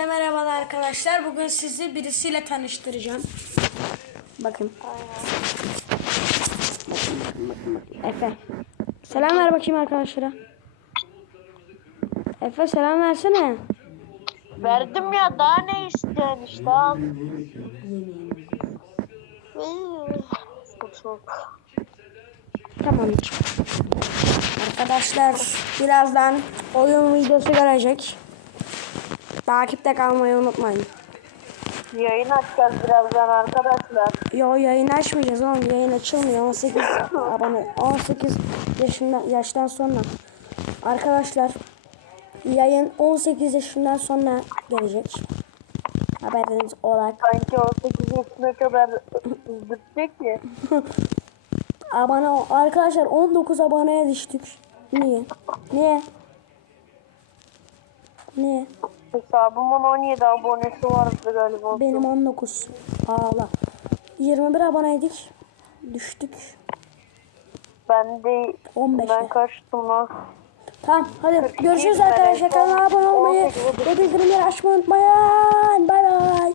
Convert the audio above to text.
Merhabalar arkadaşlar. Bugün sizi birisiyle tanıştıracağım. Bakın. Efe. Selam ver bakayım arkadaşlara. Efe selam versene. Verdim ya daha ne istiyorsun işte al. Çok soğuk. Tamam. Arkadaşlar birazdan oyun videosu gelecek. Takipte kalmayı unutmayın. Yayın açacağız birazdan arkadaşlar. Yo yayın açmayacağız oğlum. Yayın açılmıyor. 18 abone 18 yaşından yaştan sonra. Arkadaşlar yayın 18 yaşından sonra gelecek. Haberiniz olarak. Sanki 18 yaşına kadar zıplayacak ki. Abone ol- arkadaşlar 19 aboneye düştük. Niye? Niye? Niye? Hesabımın 17 abonesi vardı galiba. Benim 19. Ağla. 21 aboneydik. Düştük. Ben de 15'e. ben kaçtım lan. Tamam hadi 42 görüşürüz arkadaşlar. Kanala abone olmayı 18 ve bildirimleri açmayı unutmayın. Bay bay.